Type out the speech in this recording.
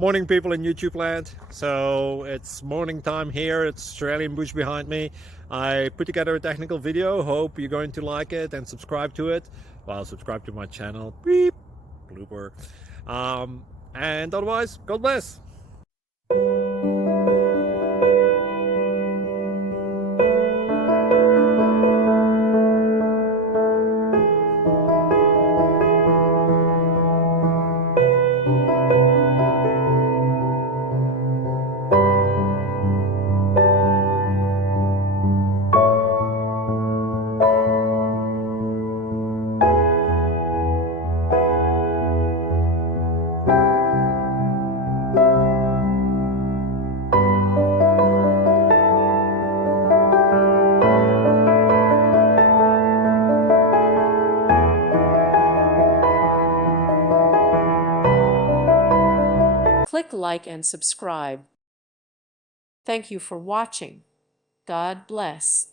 Morning, people in YouTube land. So it's morning time here. It's Australian bush behind me. I put together a technical video. Hope you're going to like it and subscribe to it. Well, subscribe to my channel. Beep. Blooper. And otherwise, God bless. Click like and subscribe. Thank you for watching. God bless.